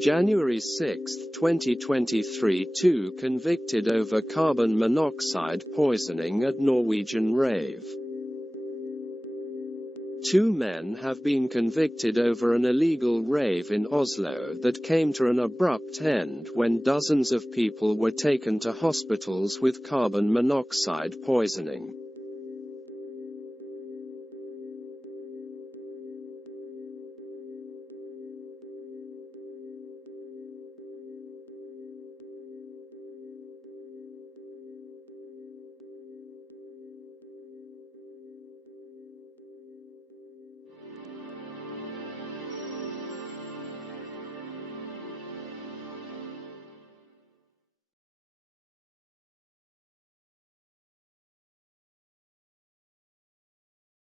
January 6, 2023, 2 convicted over carbon monoxide poisoning at Norwegian rave. 2 men have been convicted over an illegal rave in Oslo that came to an abrupt end when dozens of people were taken to hospitals with carbon monoxide poisoning.